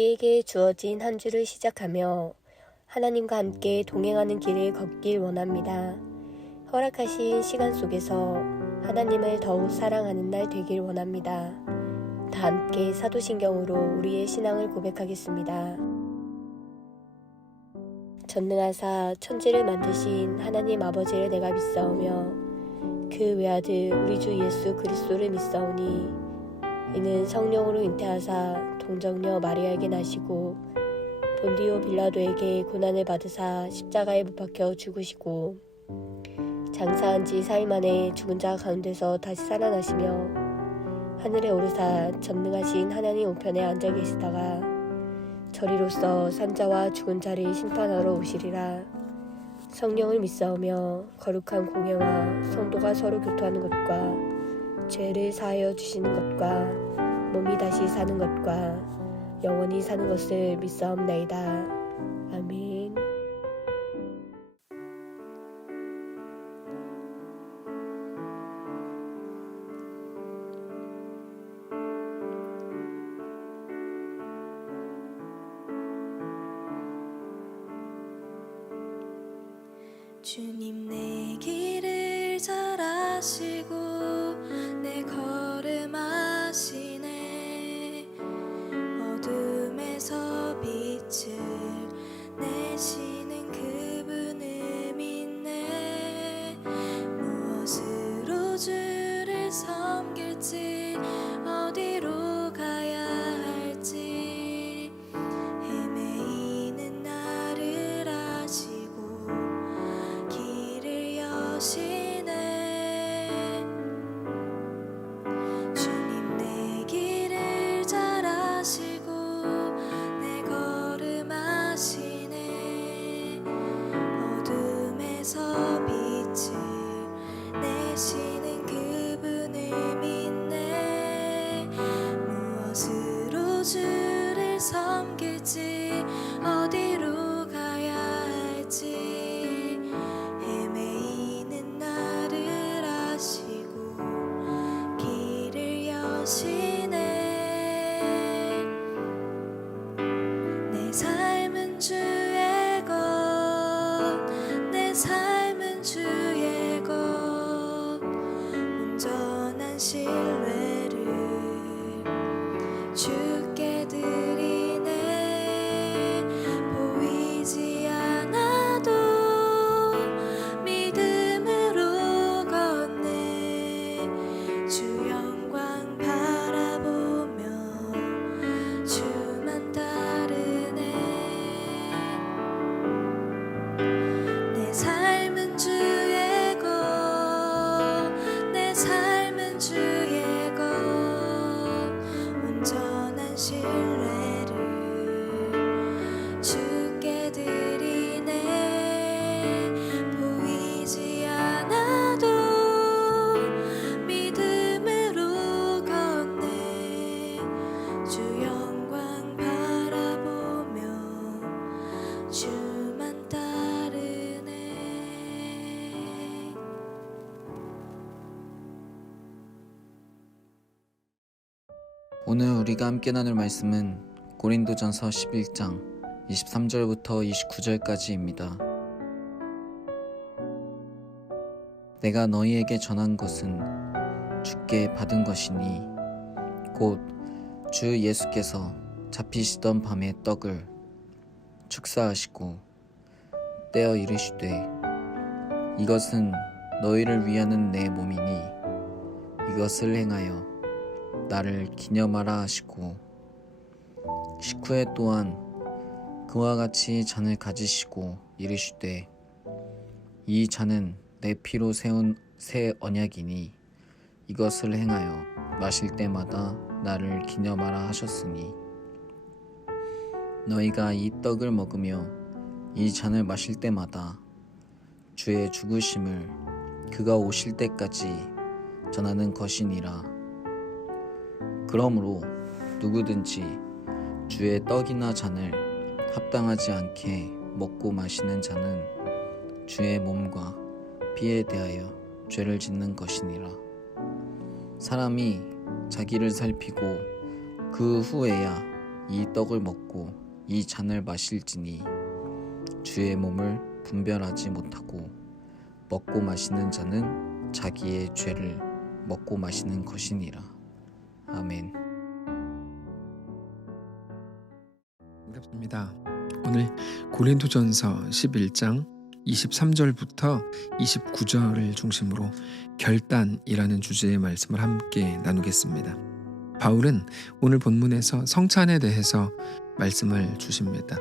우리에게 주어진 한 주를 시작하며 하나님과 함께 동행하는 길을 걷길 원합니다. 허락하신 시간 속에서 하나님을 더욱 사랑하는 날 되길 원합니다. 다 함께 사도신경으로 우리의 신앙을 고백하겠습니다. 전능하사 천지를 만드신 하나님 아버지를 내가 믿사오며 그 외아들 우리 주 예수 그리스도를 믿사오니 이는 성령으로 잉태하사 동정녀 마리아에게 나시고 본디오 빌라도에게 고난을 받으사 십자가에 못 박혀 죽으시고 장사한 지 4일 만에 죽은 자 가운데서 다시 살아나시며 하늘에 오르사 전능하신 하나님 우편에 앉아 계시다가 저리로서 산자와 죽은 자를 심판하러 오시리라. 성령을 믿사오며 거룩한 공회와 성도가 서로 교토하는 것과 죄를 사하여 주시는 것과 몸이 다시 사는 것과 영원히 사는 것을 믿사옵나이다. 아멘. 주님 내 길을 잘 아시고 내 걸음 아시네. 어둠에서 빛을 내시는 그분을 믿네. 무엇으로 주를 섬길지 어디로 가야 할지 헤매이는 나를 아시고 길을 여시네. 주님 내 길을 잘 아시고 내 걸음 아시네. 어둠에서 빛을 내시는 그분을 믿네. 무엇으로 주를 섬길지 어디로 가야 할지 헤매이는 나를 아시고 길을 여시네. 내 삶은 주의 것, 내 삶은 주의 것, 온전한 신뢰를 주께 드리네. 보이지 않아도 믿음으로 걷네. 주 영광 바라보며 주만 따르네. 내 삶은 주의 것, 내 삶은 주의 것, 온전한 신뢰를 주께 드리네. 보이지 않아도 믿음으로 걷네. 주 영광 바라보며 주만 따르네. 오늘 우리가 함께 나눌 말씀은 고린도전서 11장 23절부터 29절까지입니다. 내가 너희에게 전한 것은 주께 받은 것이니 곧 주 예수께서 잡히시던 밤에 떡을 축사하시고 떼어 이르시되 이것은 너희를 위하는 내 몸이니 이것을 행하여 나를 기념하라 하시고 식후에 또한 그와 같이 잔을 가지시고 이르시되 이 잔은 내 피로 세운 새 언약이니 이것을 행하여 마실 때마다 나를 기념하라 하셨으니 너희가 이 떡을 먹으며 이 잔을 마실 때마다 주의 죽으심을 그가 오실 때까지 전하는 것이니라. 그러므로 누구든지 주의 떡이나 잔을 합당하지 않게 먹고 마시는 자는 주의 몸과 피에 대하여 죄를 짓는 것이니라. 사람이 자기를 살피고 그 후에야 이 떡을 먹고 이 잔을 마실지니 주의 몸을 분별하지 못하고 먹고 마시는 자는 자기의 죄를 먹고 마시는 것이니라. 아멘. 반갑습니다. 오늘 고린도전서 11장 23절부터 29절을 중심으로 결단이라는 주제의 말씀을 함께 나누겠습니다. 바울은 오늘 본문에서 성찬에 대해서 말씀을 주십니다.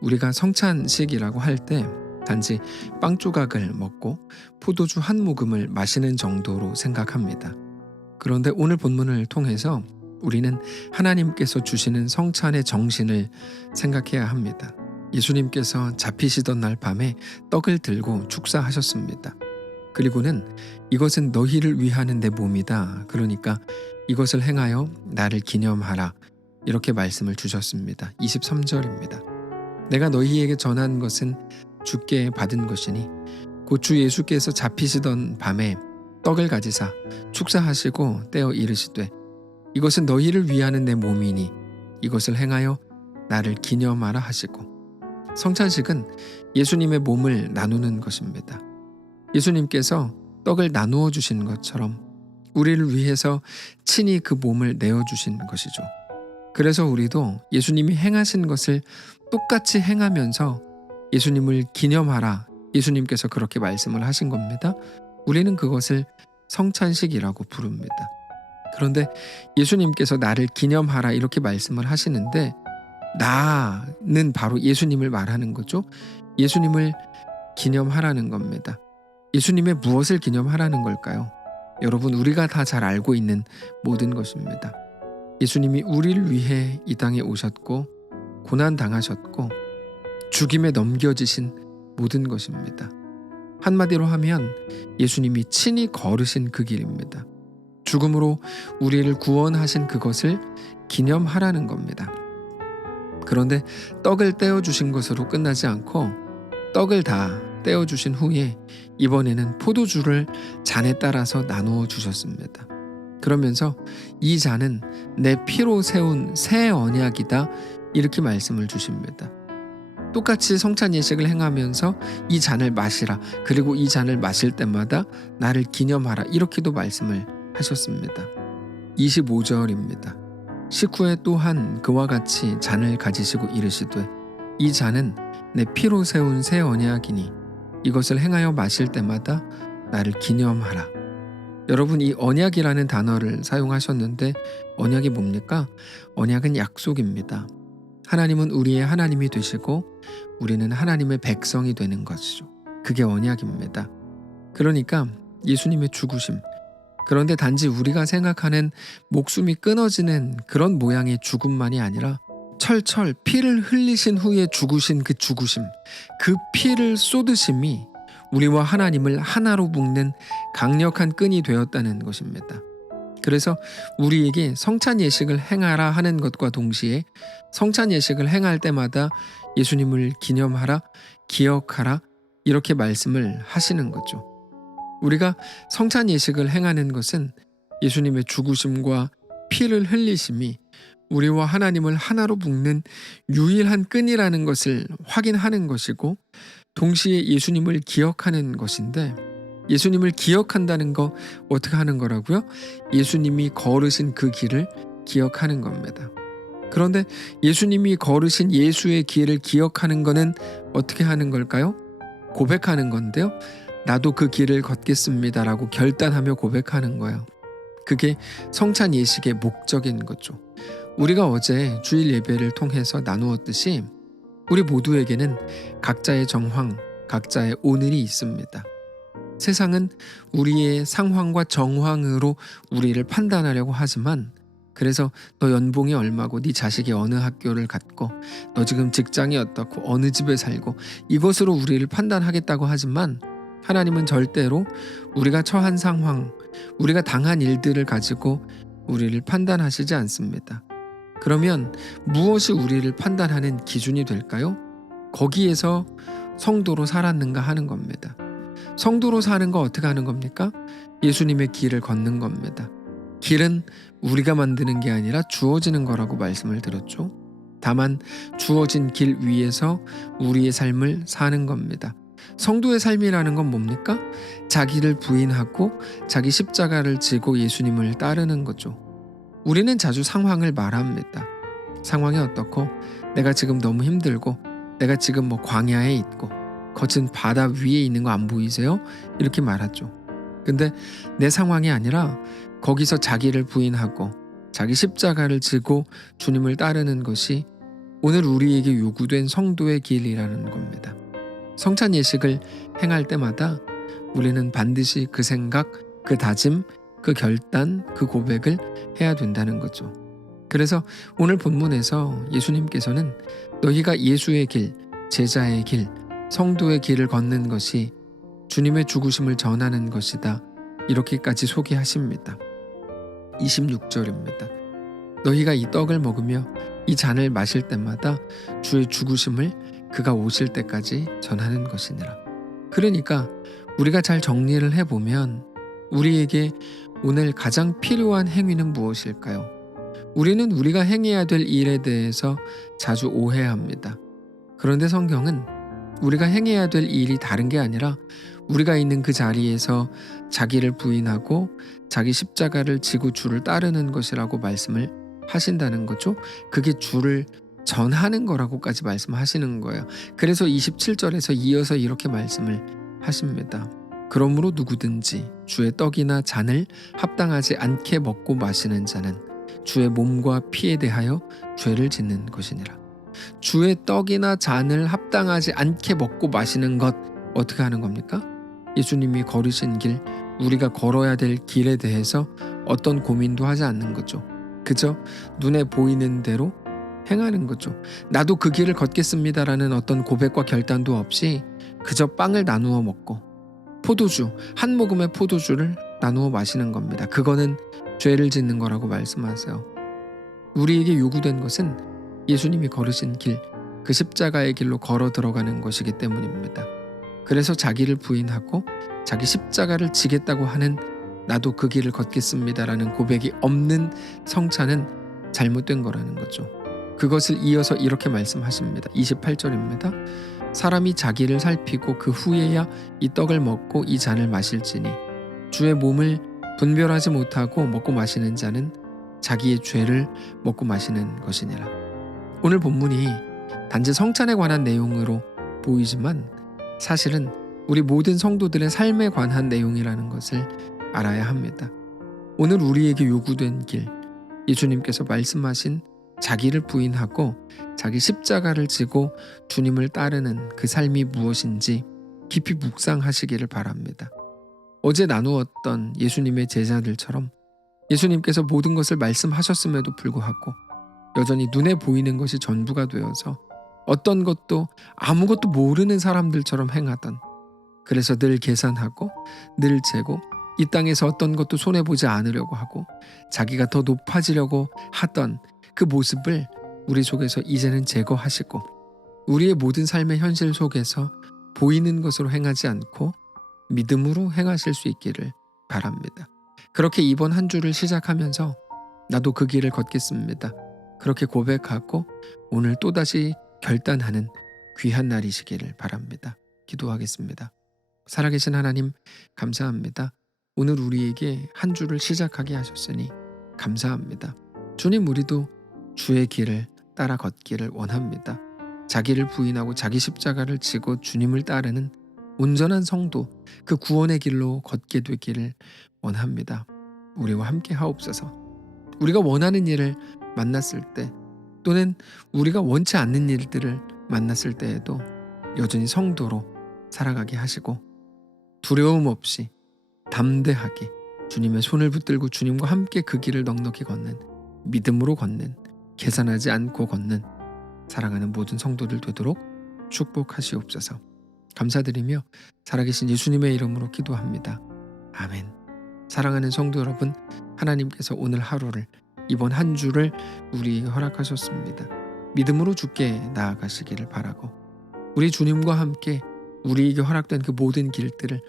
우리가 성찬식이라고 할 때 단지 빵 조각을 먹고 포도주 한 모금을 마시는 정도로 생각합니다. 그런데 오늘 본문을 통해서 우리는 하나님께서 주시는 성찬의 정신을 생각해야 합니다. 예수님께서 잡히시던 날 밤에 떡을 들고 축사하셨습니다. 그리고는 이것은 너희를 위하는 내 몸이다. 그러니까 이것을 행하여 나를 기념하라. 이렇게 말씀을 주셨습니다. 23절입니다. 내가 너희에게 전한 것은 주께 받은 것이니 곧 주 예수께서 잡히시던 밤에 떡을 가지사 축사하시고 떼어 이르시되 이것은 너희를 위하는 내 몸이니 이것을 행하여 나를 기념하라 하시고. 성찬식은 예수님의 몸을 나누는 것입니다. 예수님께서 떡을 나누어 주신 것처럼 우리를 위해서 친히 그 몸을 내어주신 것이죠. 그래서 우리도 예수님이 행하신 것을 똑같이 행하면서 예수님을 기념하라. 예수님께서 그렇게 말씀을 하신 겁니다. 우리는 그것을 성찬식이라고 부릅니다. 그런데 예수님께서 나를 기념하라 이렇게 말씀을 하시는데 나는 바로 예수님을 말하는 거죠. 예수님을 기념하라는 겁니다. 예수님의 무엇을 기념하라는 걸까요? 여러분, 우리가 다 잘 알고 있는 모든 것입니다. 예수님이 우리를 위해 이 땅에 오셨고 고난 당하셨고 죽임에 넘겨지신 모든 것입니다. 한마디로 하면 예수님이 친히 걸으신 그 길입니다. 죽음으로 우리를 구원하신 그것을 기념하라는 겁니다. 그런데 떡을 떼어주신 것으로 끝나지 않고 떡을 다 떼어주신 후에 이번에는 포도주를 잔에 따라서 나누어 주셨습니다. 그러면서 이 잔은 내 피로 세운 새 언약이다 이렇게 말씀을 주십니다. 똑같이 성찬 예식을 행하면서 이 잔을 마시라. 그리고 이 잔을 마실 때마다 나를 기념하라. 이렇게도 말씀을 하셨습니다. 25절입니다. 식후에 또한 그와 같이 잔을 가지시고 이르시되 이 잔은 내 피로 세운 새 언약이니 이것을 행하여 마실 때마다 나를 기념하라. 여러분, 이 언약이라는 단어를 사용하셨는데 언약이 뭡니까? 언약은 약속입니다. 하나님은 우리의 하나님이 되시고 우리는 하나님의 백성이 되는 것이죠. 그게 언약입니다. 그러니까 예수님의 죽으심, 그런데 단지 우리가 생각하는 목숨이 끊어지는 그런 모양의 죽음만이 아니라 철철 피를 흘리신 후에 죽으신 그 죽으심, 그 피를 쏟으심이 우리와 하나님을 하나로 묶는 강력한 끈이 되었다는 것입니다. 그래서 우리에게 성찬 예식을 행하라 하는 것과 동시에 성찬 예식을 행할 때마다 예수님을 기념하라, 기억하라 이렇게 말씀을 하시는 거죠. 우리가 성찬 예식을 행하는 것은 예수님의 죽으심과 피를 흘리심이 우리와 하나님을 하나로 묶는 유일한 끈이라는 것을 확인하는 것이고 동시에 예수님을 기억하는 것인데, 예수님을 기억한다는 거 어떻게 하는 거라고요? 예수님이 걸으신 그 길을 기억하는 겁니다. 그런데 예수님이 걸으신 예수의 길을 기억하는 거는 어떻게 하는 걸까요? 고백하는 건데요. 나도 그 길을 걷겠습니다라고 결단하며 고백하는 거예요. 그게 성찬 예식의 목적인 거죠. 우리가 어제 주일 예배를 통해서 나누었듯이 우리 모두에게는 각자의 정황, 각자의 오늘이 있습니다. 세상은 우리의 상황과 정황으로 우리를 판단하려고 하지만, 그래서 너 연봉이 얼마고 네 자식이 어느 학교를 갔고 너 지금 직장이 어떻고 어느 집에 살고 이것으로 우리를 판단하겠다고 하지만, 하나님은 절대로 우리가 처한 상황, 우리가 당한 일들을 가지고 우리를 판단하시지 않습니다. 그러면 무엇이 우리를 판단하는 기준이 될까요? 거기에서 성도로 살았는가 하는 겁니다. 성도로 사는 거 어떻게 하는 겁니까? 예수님의 길을 걷는 겁니다. 길은 우리가 만드는 게 아니라 주어지는 거라고 말씀을 드렸죠. 다만 주어진 길 위에서 우리의 삶을 사는 겁니다. 성도의 삶이라는 건 뭡니까? 자기를 부인하고 자기 십자가를 지고 예수님을 따르는 거죠. 우리는 자주 상황을 말합니다. 상황이 어떻고, 내가 지금 너무 힘들고, 내가 지금 광야에 있고 거친 바다 위에 있는 거 안 보이세요? 이렇게 말하죠. 근데 내 상황이 아니라 거기서 자기를 부인하고 자기 십자가를 지고 주님을 따르는 것이 오늘 우리에게 요구된 성도의 길이라는 겁니다. 성찬 예식을 행할 때마다 우리는 반드시 그 생각, 그 다짐, 그 결단, 그 고백을 해야 된다는 거죠. 그래서 오늘 본문에서 예수님께서는 너희가 예수의 길, 제자의 길, 성도의 길을 걷는 것이 주님의 죽으심을 전하는 것이다. 이렇게까지 소개하십니다. 26절입니다. 너희가 이 떡을 먹으며 이 잔을 마실 때마다 주의 죽으심을 그가 오실 때까지 전하는 것이니라. 그러니까 우리가 잘 정리를 해보면 우리에게 오늘 가장 필요한 행위는 무엇일까요? 우리는 우리가 행해야 될 일에 대해서 자주 오해합니다. 그런데 성경은 우리가 행해야 될 일이 다른 게 아니라 우리가 있는 그 자리에서 자기를 부인하고 자기 십자가를 지고 주를 따르는 것이라고 말씀을 하신다는 거죠. 그게 주를 전하는 거라고까지 말씀하시는 거예요. 그래서 27절에서 이어서 이렇게 말씀을 하십니다. 그러므로 누구든지 주의 떡이나 잔을 합당하지 않게 먹고 마시는 자는 주의 몸과 피에 대하여 죄를 짓는 것이니라. 주의 떡이나 잔을 합당하지 않게 먹고 마시는 것, 어떻게 하는 겁니까? 예수님이 걸으신 길, 우리가 걸어야 될 길에 대해서 어떤 고민도 하지 않는 거죠. 그저 눈에 보이는 대로 행하는 거죠. 나도 그 길을 걷겠습니다라는 어떤 고백과 결단도 없이 그저 빵을 나누어 먹고 포도주, 한 모금의 포도주를 나누어 마시는 겁니다. 그거는 죄를 짓는 거라고 말씀하세요. 우리에게 요구된 것은 예수님이 걸으신 길, 그 십자가의 길로 걸어 들어가는 것이기 때문입니다. 그래서 자기를 부인하고 자기 십자가를 지겠다고 하는 나도 그 길을 걷겠습니다라는 고백이 없는 성찬은 잘못된 거라는 거죠. 그것을 이어서 이렇게 말씀하십니다. 28절입니다. 사람이 자기를 살피고 그 후에야 이 떡을 먹고 이 잔을 마실지니 주의 몸을 분별하지 못하고 먹고 마시는 자는 자기의 죄를 먹고 마시는 것이니라. 오늘 본문이 단지 성찬에 관한 내용으로 보이지만 사실은 우리 모든 성도들의 삶에 관한 내용이라는 것을 알아야 합니다. 오늘 우리에게 요구된 길, 예수님께서 말씀하신 자기를 부인하고 자기 십자가를 지고 주님을 따르는 그 삶이 무엇인지 깊이 묵상하시기를 바랍니다. 어제 나누었던 예수님의 제자들처럼 예수님께서 모든 것을 말씀하셨음에도 불구하고 여전히 눈에 보이는 것이 전부가 되어서 어떤 것도 아무것도 모르는 사람들처럼 행하던, 그래서 늘 계산하고 늘 재고 이 땅에서 어떤 것도 손해보지 않으려고 하고 자기가 더 높아지려고 하던 그 모습을 우리 속에서 이제는 제거하시고 우리의 모든 삶의 현실 속에서 보이는 것으로 행하지 않고 믿음으로 행하실 수 있기를 바랍니다. 그렇게 이번 한 주를 시작하면서 나도 그 길을 걷겠습니다. 그렇게 고백하고 오늘 또다시 결단하는 귀한 날이시기를 바랍니다. 기도하겠습니다. 살아계신 하나님, 감사합니다. 오늘 우리에게 한 주를 시작하게 하셨으니 감사합니다. 주님, 우리도 주의 길을 따라 걷기를 원합니다. 자기를 부인하고 자기 십자가를 지고 주님을 따르는 온전한 성도, 그 구원의 길로 걷게 되기를 원합니다. 우리와 함께 하옵소서. 우리가 원하는 일을 만났을 때 또는 우리가 원치 않는 일들을 만났을 때에도 여전히 성도로 살아가게 하시고 두려움 없이 담대하게 주님의 손을 붙들고 주님과 함께 그 길을 넉넉히 걷는, 믿음으로 걷는, 계산하지 않고 걷는 사랑하는 모든 성도들 되도록 축복하시옵소서. 감사드리며 살아계신 예수님의 이름으로 기도합니다. 아멘. 사랑하는 성도 여러분, 하나님께서 오늘 하루를, 이번 한 주를 우리에게 허락하셨습니다. 믿음으로 주께 나아가시기를 바라고 우리 주님과 함께 우리에게 허락된 그 모든 길들을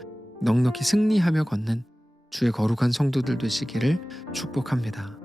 넉넉히 승리하며 걷는 주의 거룩한 성도들 되시기를 축복합니다.